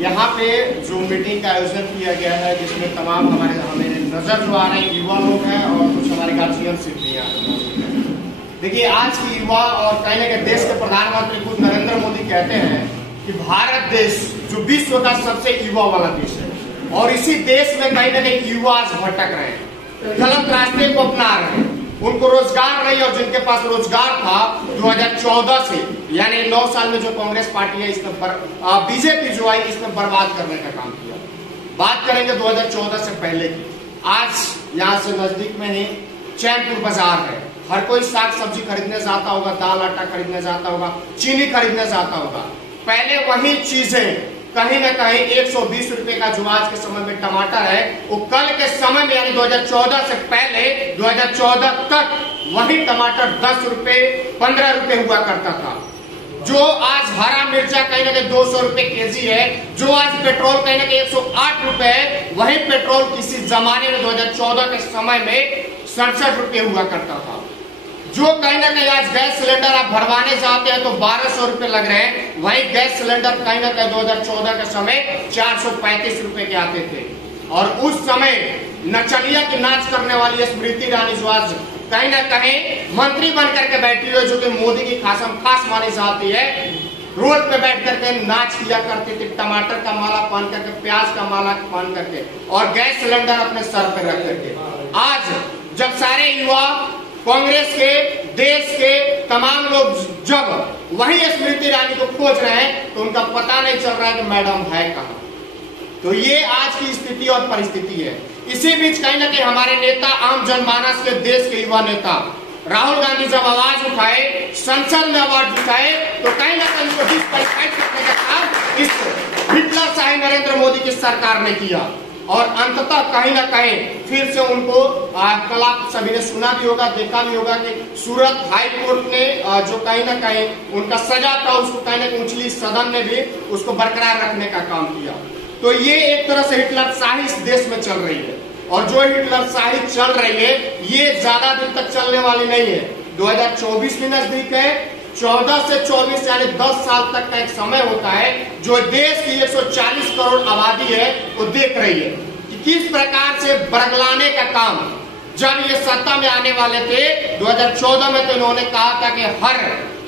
यहाँ पे जो मीटिंग का आयोजन किया गया है, जिसमें तमाम हमें नजर जो आ रहे हैं युवा लोग हैं और कुछ हमारे गार्जियन सिद्धियाँ। देखिए, आज की युवा और कहीं ना कहीं देश के प्रधानमंत्री खुद नरेंद्र मोदी कहते हैं कि भारत देश जो विश्व का सबसे युवा वाला देश है, और इसी देश में कहीं ना कहीं युवा आज भटक रहे हैं, गलत रास्ते को अपना रहे हैं, उनको रोजगार नहीं, और जिनके पास रोजगार था 2014 से, यानी 9 साल में जो कांग्रेस पार्टी है इसने बीजेपी जो आई इसने बर्बाद करने का काम किया। बात करेंगे 2014 से पहले की। आज यहाँ से नजदीक में ही चैनपुर बाजार है, हर कोई साग सब्जी खरीदने जाता होगा, दाल आटा खरीदने जाता होगा, चीनी खरीदने जाता होगा। पहले वही चीजें कहीं ना कहीं 120 रुपए का जो आज के समय में टमाटर है, वो कल के समय में यानी 2014 से पहले 2014 तक वही टमाटर 10 रुपए 15 रुपए हुआ करता था। जो आज हरा मिर्चा कहीं ना कहीं 200 रुपए केजी है, जो आज पेट्रोल कहीं ना कहीं 108 रुपए है, वही पेट्रोल किसी जमाने में 2014 के समय में 67 रुपए हुआ करता था। जो कहीं ना कहीं आज गैस सिलेंडर आप भरवाने जाते हैं तो 1200 रुपए लग रहे हैं, वही गैस सिलेंडर कहीं ना कहीं 2014 के समय 435 रुपए के आते थे। और उस समय नचनिया की नाच करने वाली स्मृति ईरानी जो आज कहीं ना कहीं मंत्री बन करके बैठी हुई, जो कि मोदी की खास मानी जाती है, रोड पे बैठ करके नाच किया करती थी, टमाटर का माला पहन करके, प्याज का माला पहन करके, और गैस सिलेंडर अपने सर पे रख करके। आज जब सारे युवा कांग्रेस के, देश के तमाम लोग जब वही स्मृति ईरानी को खोज रहे हैं, तो उनका पता नहीं चल रहा है कि मैडम है कहाँ। तो ये आज की स्थिति और परिस्थिति है। इसी बीच कहीं ना कहीं हमारे नेता, आम जनमानस के, देश के युवा नेता राहुल गांधी जब आवाज उठाए, संसद में आवाज उठाए, तो कहीं ना कहीं उनको डिस्क्वालीफाइड करने का काम इस हिटलरशाही नरेंद्र मोदी की सरकार ने किया। और अंततः कहीं ना कहीं फिर से उनको कल आप सभी ने सुना भी होगा, देखा भी होगा कि सूरत हाई कोर्ट ने जो कहीं ना कहीं उनका सजा था, उसको कहीं ना कहीं उच्च सदन ने भी उसको बरकरार रखने का काम किया। तो ये एक तरह से हिटलरशाही इस देश में चल रही है, और जो हिटलरशाही चल रही है ये ज्यादा दिन तक चलने वाली नहीं है। 2024 भी नजदीक है, 14 से 24 यानी 10 साल तक का एक समय होता है जो देश की 140 करोड़ आबादी है वो देख रही है कि किस प्रकार से बरगलाने का काम। जब ये सत्ता में आने वाले थे 2014 में, तो इन्होंने कहा था कि हर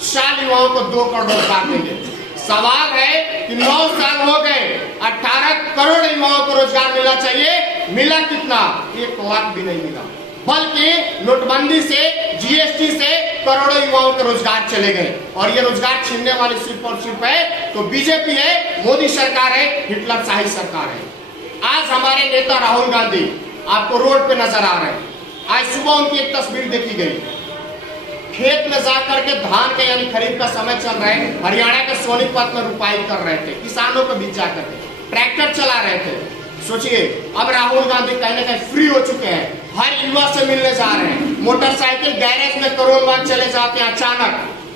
साल युवाओं को 2 करोड़ रोजगार देंगे। सवाल है कि 9 साल हो गए, 18 करोड़ युवाओं को रोजगार मिलना चाहिए, मिला कितना? 1 लाख भी नहीं मिला, बल्कि नोटबंदी से, जीएसटी से करोड़ों युवाओं के रोजगार चले गए। और ये रोजगार छीनने वाली सिर्फ और सिर्फ है तो बीजेपी है, मोदी सरकार है, हिटलरशाही सरकार है। आज हमारे नेता राहुल गांधी आपको रोड पे नजर आ रहे हैं। आज सुबह उनकी एक तस्वीर देखी गई, खेत में जाकर के धान के यानी खरीफ का समय चल रहा है, हरियाणा के सोनीपत में रुपाई कर रहे थे, किसानों के बीच जाकर के ट्रैक्टर चला रहे थे। सोचिए, अब राहुल गांधी कहीं ना कहीं फ्री हो चुके हैं, हर युवा से मिलने जा रहे हैं, मोटरसाइकिल गैरेज में करोड़ मान चले जाते हैं अचानक,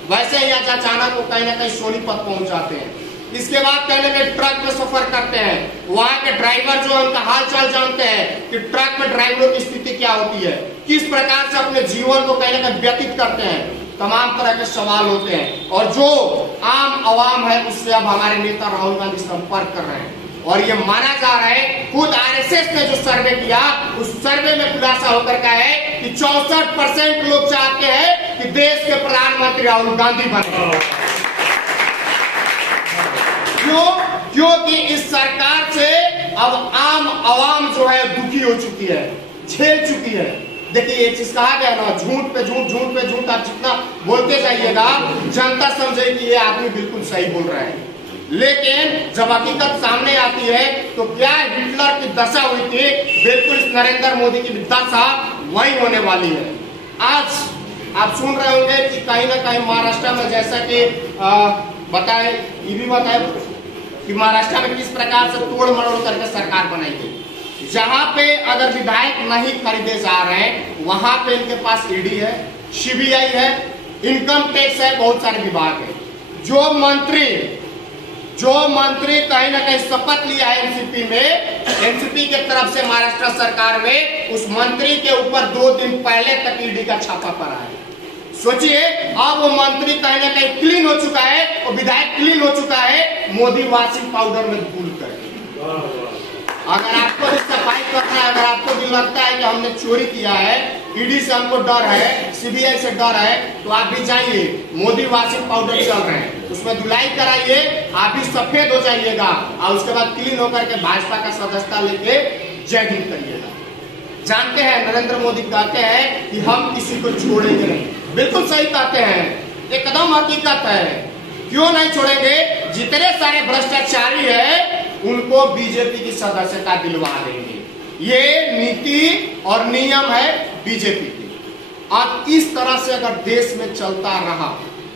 वैसे ही आज अचानक वो कहीं ना कहीं सोनीपत पहुंच जाते हैं। इसके बाद कहीं ना कहीं ट्रक में सफर करते हैं, वहां के ड्राइवर जो उनका हाल चाल जानते हैं कि ट्रक में ड्राइवरों की स्थिति क्या होती है, किस प्रकार से अपने जीवन को कहीं ना कहीं व्यतीत करते हैं, तमाम तरह के सवाल होते हैं। और जो आम आवाम है उससे अब हमारे नेता राहुल गांधी संपर्क कर रहे हैं, और ये माना जा रहा है, खुद आरएसएस ने जो सर्वे किया उस सर्वे में खुलासा होकर का है कि 64% लोग चाहते हैं कि देश के प्रधानमंत्री राहुल गांधी बने। क्यों? क्योंकि इस सरकार से अब आम आवाम जो है दुखी हो चुकी है, झेल चुकी है। देखिए, एक चीज कहा गया ना, झूठ पे झूठ, झूठ पे झूठ, आप जितना बोलते जाइएगा जनता समझे कि ये आदमी बिल्कुल सही बोल रहा है। लेकिन जब हकीकत सामने आती है तो क्या हिटलर की दशा हुई थी, बिल्कुल इस नरेंद्र मोदी की दशा वही होने वाली है। आज आप सुन रहे होंगे कि कहीं ना कहीं महाराष्ट्र में, जैसा कि बताए, ये भी बताए कि महाराष्ट्र में किस प्रकार से तोड़ मरोड़ करके सरकार बनाई गई। जहां पे अगर विधायक नहीं खरीदे जा रहे हैं, वहां पे इनके पास ईडी है, सीबीआई है, इनकम टैक्स है, बहुत सारे विभाग है। जो मंत्री कहीं ना कहीं शपथ लिया है एनसीपी में, एनसीपी के तरफ से महाराष्ट्र सरकार में, उस मंत्री के ऊपर 2 दिन पहले तक ईडी का छापा पड़ा है। सोचिए, अब वो मंत्री कहीं ना कहीं क्लीन हो चुका है, वो विधायक क्लीन हो चुका है मोदी वॉशिंग पाउडर में धूल कर। अगर आपको भी सफाई करना है, अगर आपको भी लगता है कि हमने चोरी किया है, ईडी से हमको डर है, सीबीआई से डर है, तो आप भी जाइए, मोदी वॉशिंग पाउडर चल रहे हैं, उसमें धुलाई कराइए, आप भी सफेद हो जाइएगा और उसके बाद क्लीन होकर के भाजपा का सदस्यता लेके जय हिंद करिएगा। जानते हैं नरेंद्र मोदी कहते हैं कि हम किसी को छोड़ेंगे नहीं, बिल्कुल सही कहते हैं, एकदम हकीकत है। क्यों नहीं छोड़ेंगे? जितने सारे भ्रष्टाचारी है उनको बीजेपी की सदस्यता दिलवा देंगे। ये नीति और नियम है बीजेपी की। अब इस तरह से अगर देश में चलता रहा,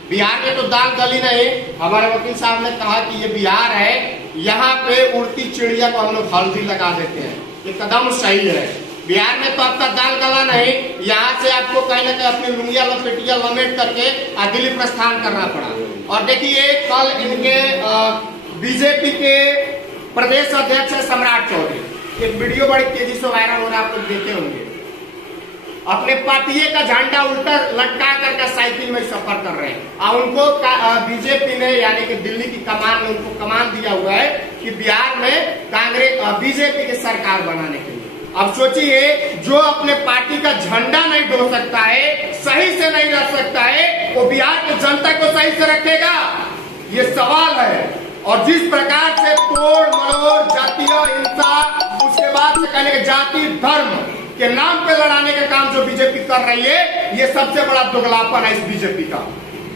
बिहार में तो दाल गली नहीं, हमारे वकील साहब ने कहा कि ये बिहार है, यहाँ पे उड़ती चिड़िया को हम लोग हल्दी लगा देते हैं, ये कदम सही है। बिहार में तो आपका दाल गला नहीं, यहाँ से आपको कहीं ना कहीं अपनी लुंगिया लपेटिया लमेट करके दिल्ली प्रस्थान करना पड़ा। और देखिए, कल इनके बीजेपी के प्रदेश अध्यक्ष है सम्राट चौधरी, एक वीडियो बड़ी तेजी से वायरल हो रहा है, आप लोग देखे होंगे, अपने पार्टी का झंडा उल्टा लटका करके साइकिल में सफर कर रहे हैं। और उनको बीजेपी ने यानी कि दिल्ली की कमान ने उनको कमान दिया हुआ है कि बिहार में कांग्रेस बीजेपी की सरकार बनाने के लिए। अब सोचिए, जो अपने पार्टी का झंडा नहीं ढो सकता है, सही से नहीं रख सकता है, वो बिहार की जनता को सही से रखेगा? ये सवाल है। और जिस प्रकार से तोड़ मरोड़, जातीय हिंसा, उसके बाद से कहने के जाति धर्म के नाम पे लड़ाने का काम जो बीजेपी कर रही है, ये सबसे बड़ा दोगलापन है इस बीजेपी का।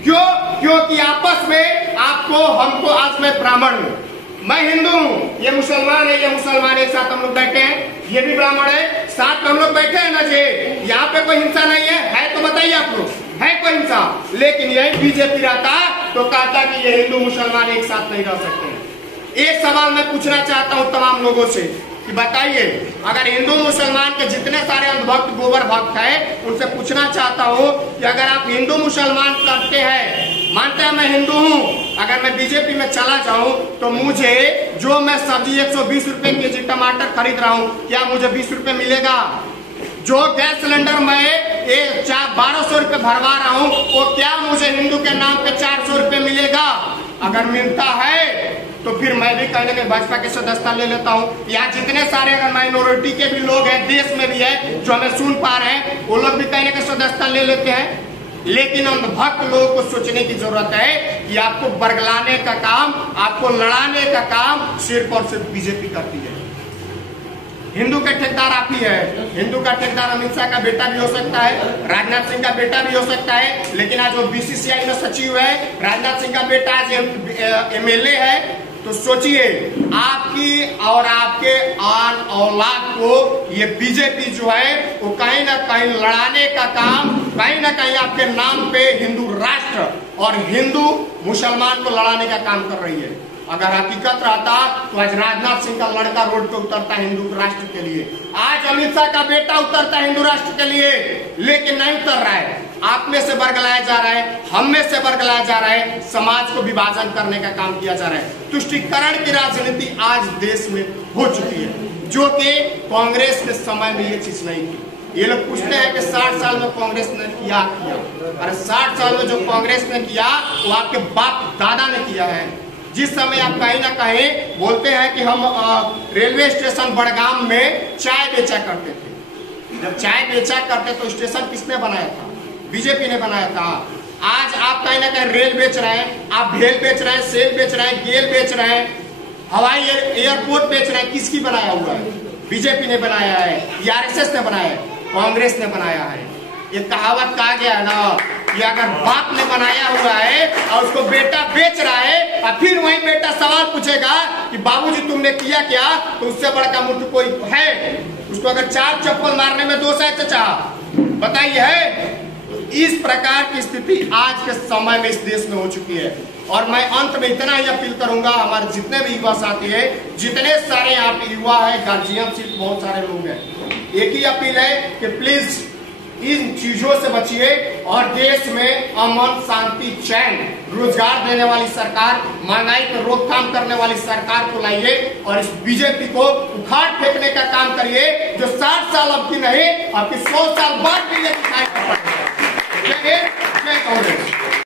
क्यों? क्योंकि आपस में आपको, हमको, आज मैं ब्राह्मण हूँ, मैं हिंदू हूँ, ये मुसलमान है, ये मुसलमान, एक साथ हम लोग बैठे हैं, ये भी ब्राह्मण है, साथ में हम लोग बैठे हैं ना जी, यहाँ पे कोई हिंसा नहीं है तो बताइए आप लोग, है कोई हिंसा? लेकिन यही बीजेपी रहता तो कहता कि ये हिंदू मुसलमान एक साथ नहीं रह सकते। एक सवाल मैं पूछना चाहता हूँ तमाम लोगों से कि बताइए, अगर हिंदू मुसलमान के जितने सारे अंधभक्त गोबर भक्त हैं, उनसे पूछना चाहता हूँ कि अगर आप हिंदू मुसलमान करते हैं, मानते हैं मैं हिंदू हूँ, अगर मैं बीजेपी में चला जाऊं तो मुझे जो मैं सब्जी 120 रुपए केजी टमाटर खरीद रहा हूँ, क्या मुझे 20 रुपए मिलेगा? जो गैस सिलेंडर मैं 1200 रुपए भरवा रहा हूँ, वो क्या मुझे हिंदू के नाम पे 400 रुपए मिलेगा? अगर मिलता है तो फिर मैं भी कहने में भाजपा की सदस्यता ले लेता हूँ। यहाँ जितने सारे अगर माइनॉरिटी के भी लोग हैं, देश में भी है, जो हमें सुन पा रहे हैं, वो लोग भी कहने की सदस्यता ले लेते हैं। लेकिन अंधभक्त लोगों को सोचने की जरूरत है कि आपको बरगलाने का काम, आपको लड़ाने का काम सिर्फ और सिर्फ बीजेपी करती है। हिंदू का ठेकेदार आप ही है। हिंदू का ठेकेदार अमित शाह का बेटा भी हो सकता है, राजनाथ सिंह का बेटा भी हो सकता है, लेकिन आज वो बीसीसीआई में सचिव है, राजनाथ सिंह का बेटा आज एमएलए है। तो सोचिए, आपकी और आपके आन औलाद को ये बीजेपी जो है वो कहीं ना कहीं लड़ाने का काम, कहीं ना कहीं आपके नाम पे हिंदू राष्ट्र और हिंदू मुसलमान को लड़ाने का काम कर रही है। अगर हकीकत रहता तो आज राजनाथ सिंह का लड़का रोड पे उतरता हिंदू राष्ट्र के लिए, आज अमित शाह का बेटा उतरता हिंदू राष्ट्र के लिए, लेकिन नहीं उतर रहा है। आप में से बरगलाया जा रहा है, हम में से बरगलाया जा रहा है, समाज को विभाजन करने का काम किया जा रहा है। तुष्टीकरण की राजनीति आज देश में हो चुकी है, जो कि कांग्रेस के समय में ये चीज नहीं थी। ये लोग पूछते हैं कि 60 साल में कांग्रेस ने किया। अरे 60 साल में जो कांग्रेस ने किया वो आपके बाप दादा ने किया है। जिस समय आप कहीं ना कहीं बोलते हैं कि हम रेलवे स्टेशन बड़गाम में चाय बेचा करते थे, जब चाय बेचा करते तो स्टेशन किसने बनाया था? बीजेपी ने बनाया था। आज आप कहीं ना कहीं रेल बेच रहे हैं, आप भेल बेच रहे हैं, सेल बेच रहे हैं, गेल बेच रहे हैं, हवाई एयरपोर्ट बेच रहे हैं, किसकी बनाया हुआ है? बीजेपी ने बनाया है, आरएसएस ने बनाया है, कांग्रेस ने बनाया है। ये कहावत कहा गया है ना कि अगर बाप ने बनाया हुआ है और उसको बेटा बेच रहा है और फिर वही बेटा सवाल पूछेगा कि बाबूजी तुमने किया क्या, तो उससे बड़ा मुठ कोई है? उसको अगर 4 चप्पल मारने में दोष है चचा, बताइए है? इस प्रकार की स्थिति आज के समय में इस देश में हो चुकी है। और मैं अंत में इतना ही अपील करूंगा, हमारे जितने भी युवा साथी है, जितने सारे यहाँ पे युवा है, गार्जियनशिप बहुत सारे लोग हैं, एक ही अपील है कि प्लीज इन चीजों से बचिए और देश में अमन, शांति, चैन, रोजगार देने वाली सरकार, महंगाई पर रोकथाम करने वाली सरकार को लाइए और इस बीजेपी को उखाड़ फेंकने का काम करिए, जो 60 साल अब की नहीं, आपकी 100 साल बाद भी ये दिखाई पड़ेगा। में कांग्रेस।